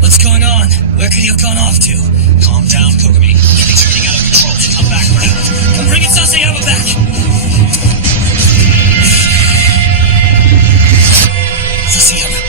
What's going on? Where could he have gone off to? Calm down, Kogami. Things are getting out of control. Come back for now. Come bring it, Sasayama back! Sasayama.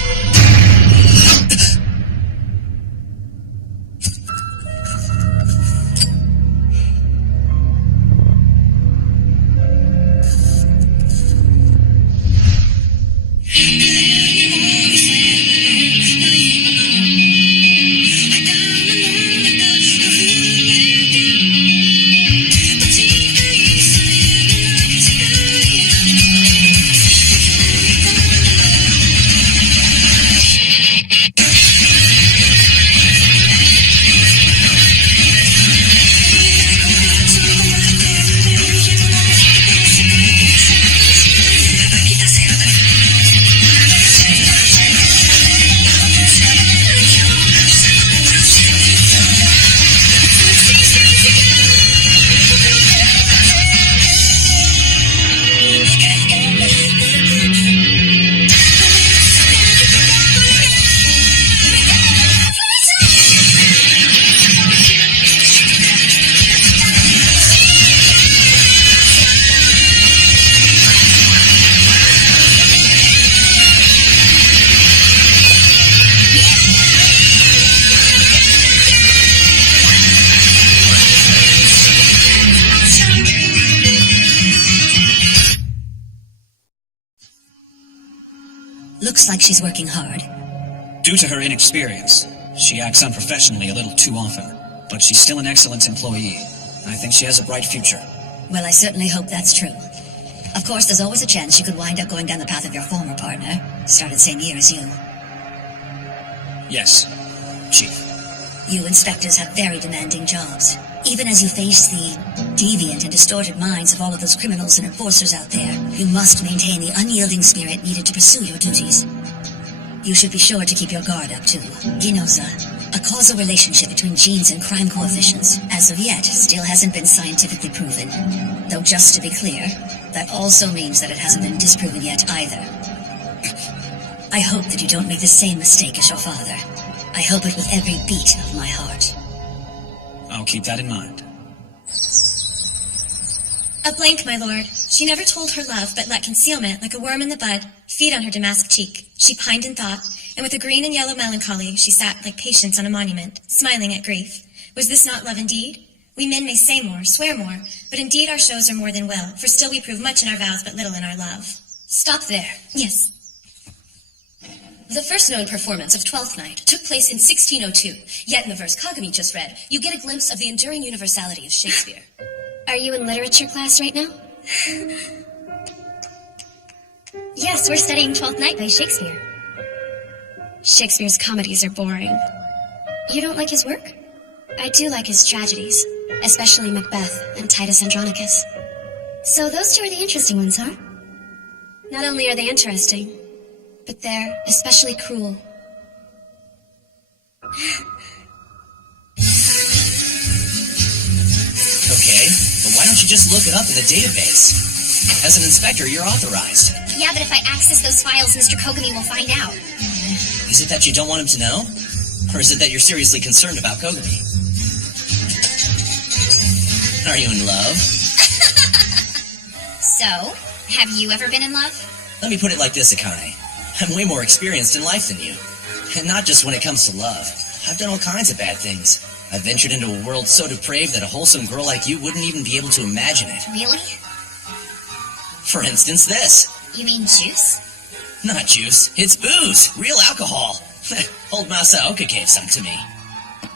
Looks like she's working hard. Due to her inexperience, she acts unprofessionally a little too often. But she's still an excellent employee. I think she has a bright future. Well, I certainly hope that's true. Of course, there's always a chance you could wind up going down the path of your former partner. Started same year as you. Yes, Chief. You inspectors have very demanding jobs. Even as you face the deviant and distorted minds of all of those criminals and enforcers out there, you must maintain the unyielding spirit needed to pursue your duties. You should be sure to keep your guard up, too. Ginoza, a causal relationship between genes and crime coefficients, as of yet, still hasn't been scientifically proven. Though just to be clear, that also means that it hasn't been disproven yet either. I hope that you don't make the same mistake as your father. I hope it with every beat of my heart. I'll keep that in mind. A blank, my lord. She never told her love, but let concealment, like a worm in the bud, feed on her damask cheek. She pined in thought, and with a green and yellow melancholy, she sat like patience on a monument, smiling at grief. Was this not love indeed? We men may say more, swear more, but indeed our shows are more than will, for still we prove much in our vows, but little in our love. Stop there. Yes. The first known performance of Twelfth Night took place in 1602, yet in the verse Kagami just read, you get a glimpse of the enduring universality of Shakespeare. Are you in literature class right now? Yes, we're studying Twelfth Night by Shakespeare. Shakespeare's comedies are boring. You don't like his work? I do like his tragedies, especially Macbeth and Titus Andronicus. So those two are the interesting ones, huh? Not only are they interesting, but they're especially cruel. Okay, but why don't you just look it up in the database? As an inspector, you're authorized. Yeah, but if I access those files, Mr. Kogami will find out. Is it that you don't want him to know? Or is it that you're seriously concerned about Kogami? Are you in love? So, have you ever been in love? Let me put it like this, Akane. I'm way more experienced in life than you. And not just when it comes to love. I've done all kinds of bad things. I've ventured into a world so depraved that a wholesome girl like you wouldn't even be able to imagine it. Really? For instance, this. You mean juice? Not juice, it's booze. Real alcohol. Old Masaoka gave some to me.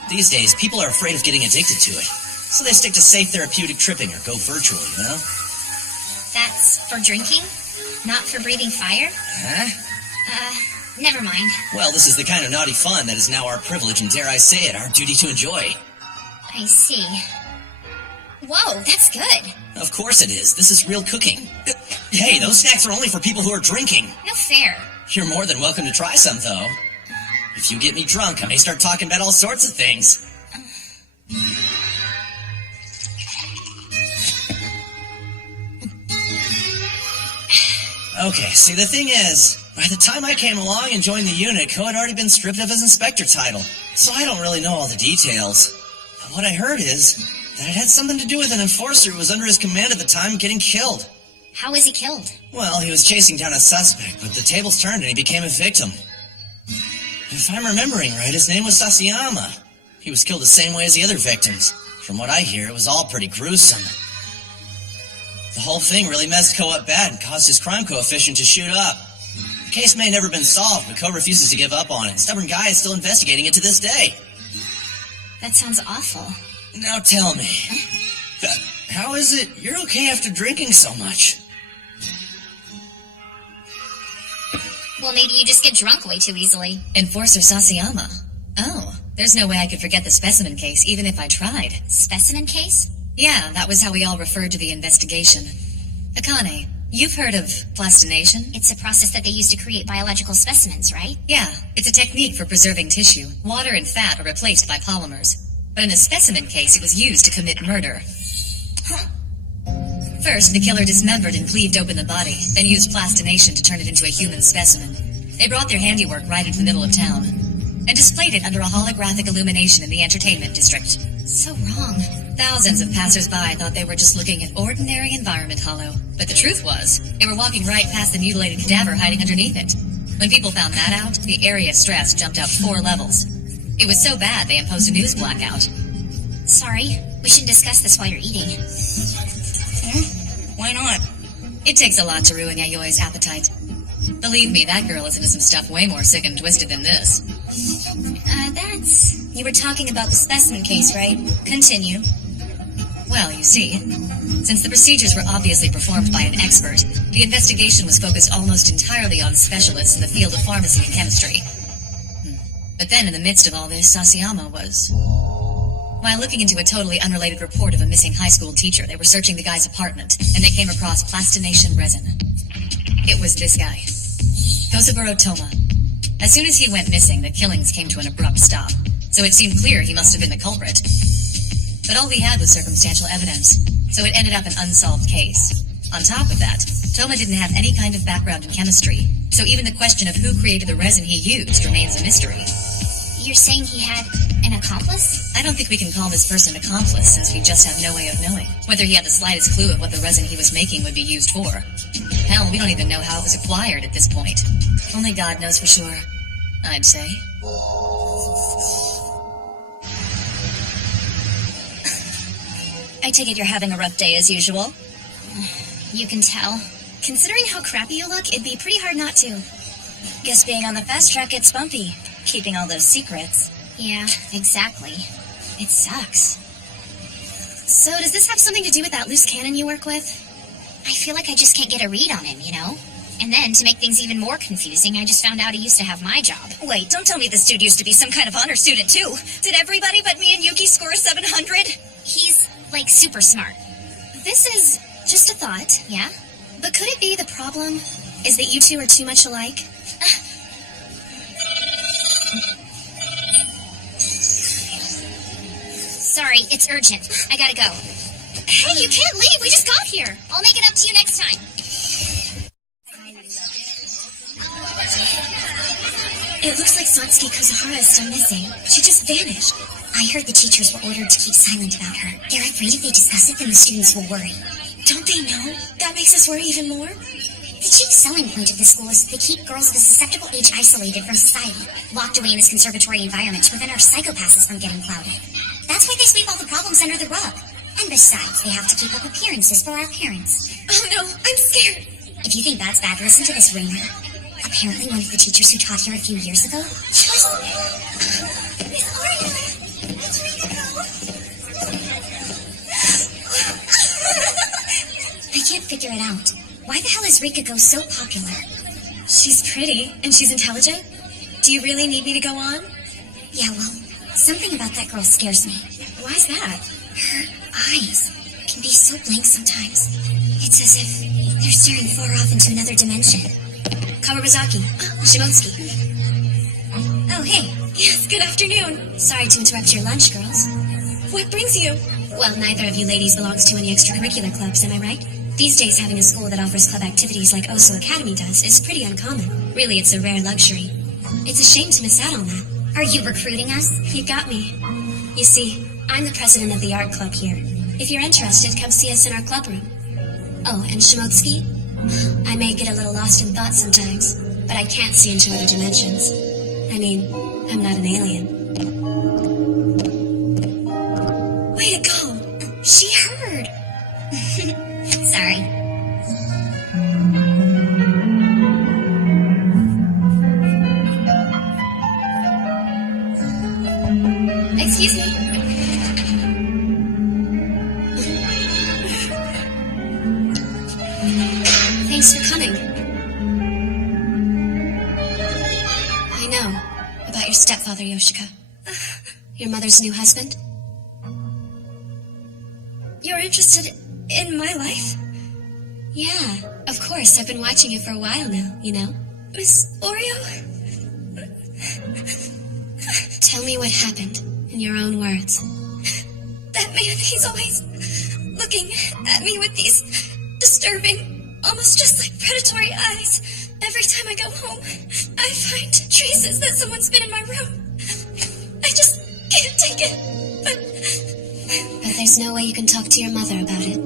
These days, people are afraid of getting addicted to it. So they stick to safe therapeutic tripping or go virtual, you know? That's for drinking? Not for breathing fire? Huh? Never mind. Well, this is the kind of naughty fun that is now our privilege and, dare I say it, our duty to enjoy. I see. Whoa, that's good. Of course it is. This is real cooking. Hey, those snacks are only for people who are drinking. No fair. You're more than welcome to try some, though. If you get me drunk, I may start talking about all sorts of things. Okay, see, the thing is, By the time I came along and joined the unit, Ko had already been stripped of his inspector title, so I don't really know all the details. But what I heard is that it had something to do with an enforcer who was under his command at the time getting killed. How was he killed? Well, he was chasing down a suspect, but the tables turned and he became a victim. If I'm remembering right, his name was Sasayama. He was killed the same way as the other victims. From what I hear, it was all pretty gruesome. The whole thing really messed Ko up bad and caused his crime coefficient to shoot up. The case may have never been solved, but Ko refuses to give up on it. Stubborn guy is still investigating it to this day. That sounds awful. Now tell me, how is it you're okay after drinking so much? Well, maybe you just get drunk way too easily. Enforcer Sasayama. Oh, there's no way I could forget the specimen case, even if I tried. Specimen case? Yeah, that was how we all referred to the investigation. Akane, you've heard of plastination? It's a process that they use to create biological specimens, right? Yeah, it's a technique for preserving tissue. Water and fat are replaced by polymers. But in the specimen case, it was used to commit murder. First, the killer dismembered and cleaved open the body, then used plastination to turn it into a human specimen. They brought their handiwork right into the middle of town, and displayed it under a holographic illumination in the entertainment district. So wrong. Thousands of passers-by thought they were just looking at ordinary environment hollow. But the truth was, they were walking right past the mutilated cadaver hiding underneath it. When people found that out, the area of stress jumped up 4 levels. It was so bad they imposed a news blackout. Sorry, we shouldn't discuss this while you're eating. Why not? It takes a lot to ruin Yayoi's appetite. Believe me, that girl is into some stuff way more sick and twisted than this. You were talking about the specimen case, right? Continue. Well, you see, since the procedures were obviously performed by an expert, the investigation was focused almost entirely on specialists in the field of pharmacy and chemistry. But then, in the midst of all this, Sasayama was... While looking into a totally unrelated report of a missing high school teacher, they were searching the guy's apartment, and they came across plastination resin. It was this guy, Kozaburo Toma. As soon as he went missing, the killings came to an abrupt stop, so it seemed clear he must have been the culprit. But all we had was circumstantial evidence, so it ended up an unsolved case. On top of that, Toma didn't have any kind of background in chemistry, so even the question of who created the resin he used remains a mystery. You're saying he had an accomplice? I don't think we can call this person an accomplice, since we just have no way of knowing whether he had the slightest clue of what the resin he was making would be used for. Hell, we don't even know how it was acquired at this point. Only God knows for sure, I'd say. I take it you're having a rough day as usual. You can tell. Considering how crappy you look, it'd be pretty hard not to. Guess being on the fast track gets bumpy. Keeping all those secrets. Yeah, Exactly. It sucks. so does this have something to do with that loose cannon you work with? I feel like I just can't get a read on him, you know? And then, to make things even more confusing, I just found out he used to have my job. Wait, don't tell me this dude used to be some kind of honor student, too. Did everybody but me and Yuki score 700? He's, like, super smart. This is just a thought, Yeah? but could it be the problem is that you two are too much alike? Sorry, it's urgent. I gotta go. Hey, you can't leave! We just got here! I'll make it up to you next time. It looks like Satsuki Kuzuhara is still missing. She just vanished. I heard the teachers were ordered to keep silent about her. They're afraid if they discuss it, then the students will worry. Don't they know? That makes us worry even more. The chief selling point of the school is that they keep girls of a susceptible age isolated from society, locked away in this conservatory environment to prevent our psychopaths from getting clouded. That's why they sweep all the problems under the rug. And besides, they have to keep up appearances for our parents. Oh no, I'm scared. If you think that's bad, listen to this rumor. Apparently one of the teachers who taught here a few years ago was... Miss Aria! It's Rika! I can't figure it out. Why the hell is Rikako so popular? She's pretty, and she's intelligent. Do you really need me to go on? Yeah, well, something about that girl scares me. Why's that? Her eyes can be so blank sometimes. It's as if they're staring far off into another dimension. Kawarazaki. Shimotsuki. Oh, hey. Yes, good afternoon. Sorry to interrupt your lunch, girls. What brings you? Well, neither of you ladies belongs to any extracurricular clubs, am I right? These days, having a school that offers club activities like Oso Academy does is pretty uncommon. Really, it's a rare luxury. It's a shame to miss out on that. Are you recruiting us? You got me. You see, I'm the president of the art club here. If you're interested, come see us in our club room. Oh, and Shimotsky? I may get a little lost in thought sometimes, but I can't see into other dimensions. I mean, I'm not an alien. Way to go! She heard! Sorry. Excuse me. Thanks for coming. I know about your stepfather, Yoshika. Your mother's new husband. You're interested in my life? Yeah, of course. I've been watching you for a while now, you know? Miss Oreo? Tell me what happened, in your own words. That man, he's always looking at me with these disturbing, almost just like predatory eyes. Every time I go home, I find traces that someone's been in my room. I just can't take it. But there's no way you can talk to your mother about it.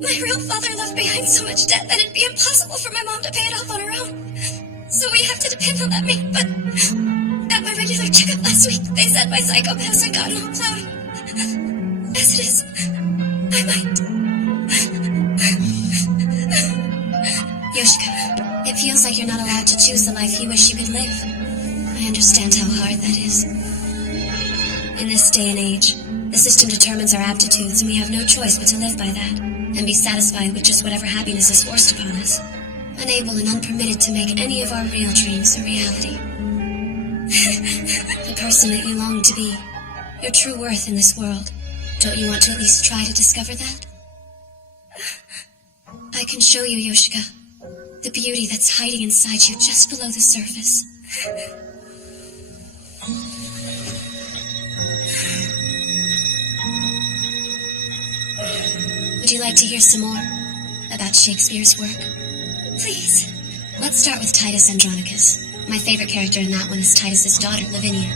my real father left behind so much debt that it'd be impossible for my mom to pay it off on her own. So we have to depend on that man. But at my regular checkup last week, they said my psychopaths had gotten all cloudy. As it is, I might. Yoshika, it feels like you're not allowed to choose the life you wish you could live. I understand how hard that is. In this day and age, the system determines our aptitudes, and we have no choice but to live by that, and be satisfied with just whatever happiness is forced upon us, unable and unpermitted to make any of our real dreams a reality. The person that you long to be, your true worth in this world, don't you want to at least try to discover that? I can show you, Yoshika, the beauty that's hiding inside you just below the surface. Would you like to hear some more about Shakespeare's work? Please. Let's start with Titus Andronicus. My favorite character in that one is Titus's daughter, Lavinia.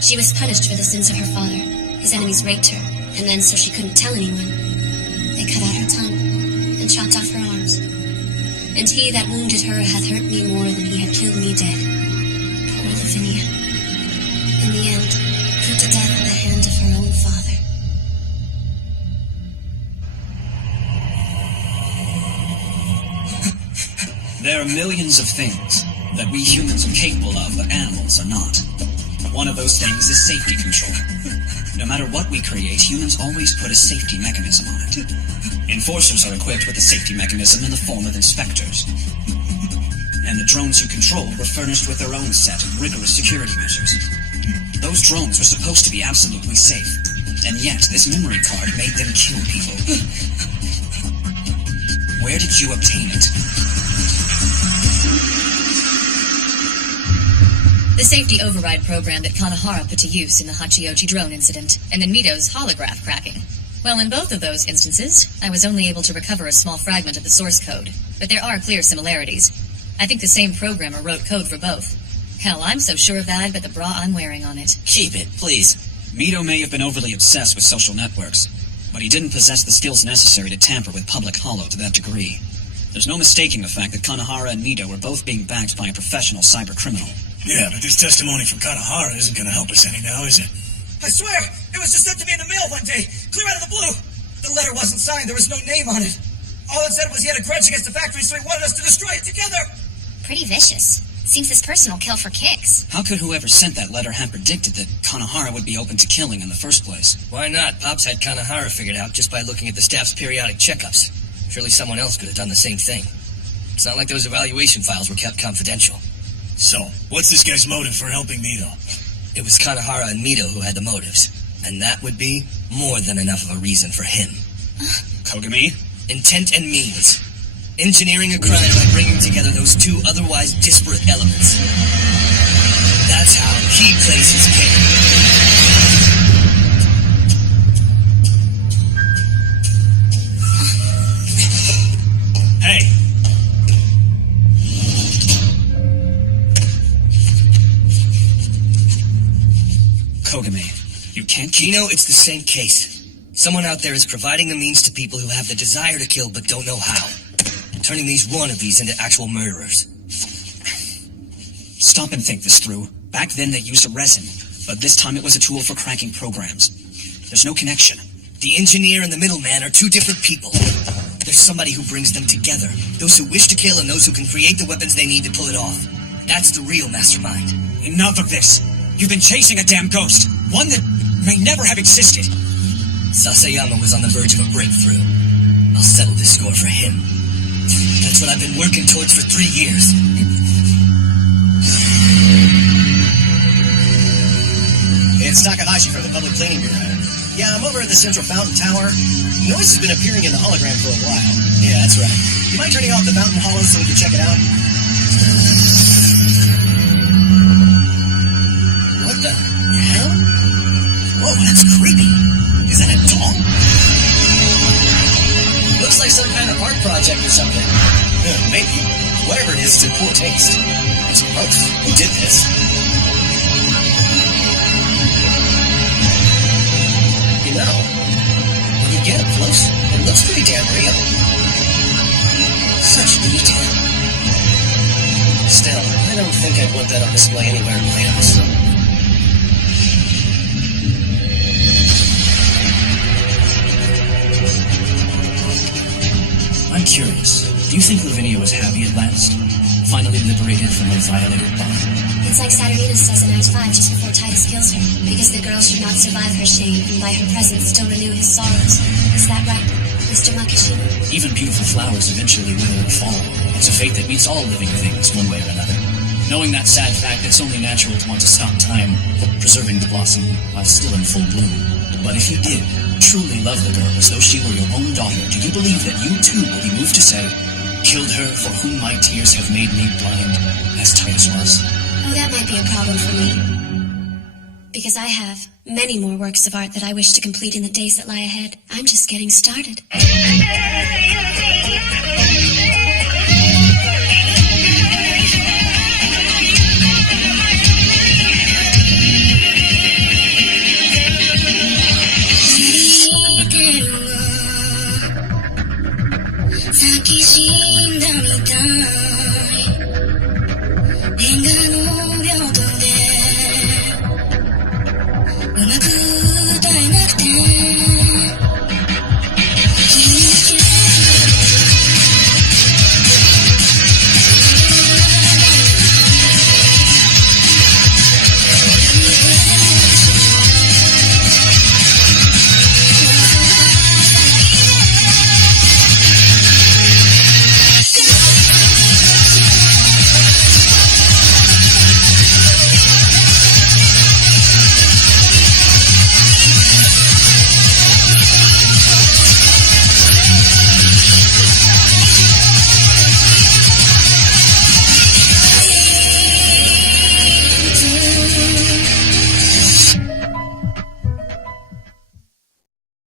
She was punished for the sins of her father. His enemies raped her, and then, so she couldn't tell anyone, they cut out her tongue and chopped off her arms. And he that wounded her hath hurt me more than he had killed me dead. Poor Lavinia. In the end, put to death at the hand of her own father. There are millions of things that we humans are capable of, but animals are not. One of those things is safety control. No matter what we create, humans always put a safety mechanism on it. Enforcers are equipped with a safety mechanism in the form of inspectors. And the drones you controlled were furnished with their own set of rigorous security measures. Those drones were supposed to be absolutely safe, and yet this memory card made them kill people. Where did you obtain it? The safety override program that Kanahara put to use in the Hachioji drone incident, and then Mito's holograph cracking. Well, in both of those instances, I was only able to recover a small fragment of the source code, but there are clear similarities. I think the same programmer wrote code for both. Hell, I'm so sure of that I'd bet the bra I'm wearing on it. Keep it, please. Mito may have been overly obsessed with social networks, but he didn't possess the skills necessary to tamper with public hollow to that degree. There's no mistaking the fact that Kanahara and Mito were both being backed by a professional cybercriminal. Yeah, but this testimony from Kanahara isn't going to help us any now, is it? I swear, it was just sent to me in the mail one day, clear out of the blue. The letter wasn't signed, there was no name on it. All it said was he had a grudge against the factory, so he wanted us to destroy it together. Pretty vicious. Seems this person will kill for kicks. How could whoever sent that letter have predicted that Kanahara would be open to killing in the first place? Why not? Pops had Kanahara figured out just by looking at the staff's periodic checkups. Surely someone else could have done the same thing. It's not like those evaluation files were kept confidential. So, what's this guy's motive for helping Mito? It was Kanahara and Mito who had the motives. And that would be more than enough of a reason for him. Kogami? Intent and means. Engineering a crime by bringing together those two otherwise disparate elements. That's how he plays his game. Hey. Kogami, you can't keep... Gino, it's the same case. Someone out there is providing the means to people who have the desire to kill but don't know how. Turning these wannabes into actual murderers. Stop and think this through. Back then they used a resin, but this time it was a tool for cracking programs. There's no connection. The engineer and the middleman are two different people. There's somebody who brings them together. Those who wish to kill and those who can create the weapons they need to pull it off. That's the real mastermind. Enough of this. You've been chasing a damn ghost. One that may never have existed. Sasayama was on the verge of a breakthrough. I'll settle this score for him. That's what I've been working towards for 3 years. It's Takahashi from the Public Cleaning Bureau. Yeah, I'm over at the Central Fountain Tower. Noise has been appearing in the hologram for a while. Yeah, that's right. You mind turning off the fountain hollow so we can check it out? What the hell? Whoa, that's creepy. Is that a doll? Looks like some kind of art project or something. Maybe. Whatever it is, it's in poor taste. It's gross. Who did this? You know, when you get up close, it looks pretty damn real. Such detail. Still, I don't think I'd want that on display anywhere in my house. I'm curious. Do you think Lavinia was happy at last? Finally liberated from her violated bond? It's like Saturnina says in Act 5 just before Titus kills her, because the girl should not survive her shame and by her presence still renew his sorrows. Is that right, Mr. Makishima? Even beautiful flowers eventually wither and fall. It's a fate that meets all living things one way or another. Knowing that sad fact, it's only natural to want to stop time, preserving the blossom while still in full bloom. But if you did truly love the girl as though she were your own daughter, do you believe that you too will be moved to say, killed her for whom my tears have made me blind, as Titus was? Oh, that might be a problem for me. Because I have many more works of art that I wish to complete in the days that lie ahead. I'm just getting started. 咲き死んだみたい変化の病棟でうまく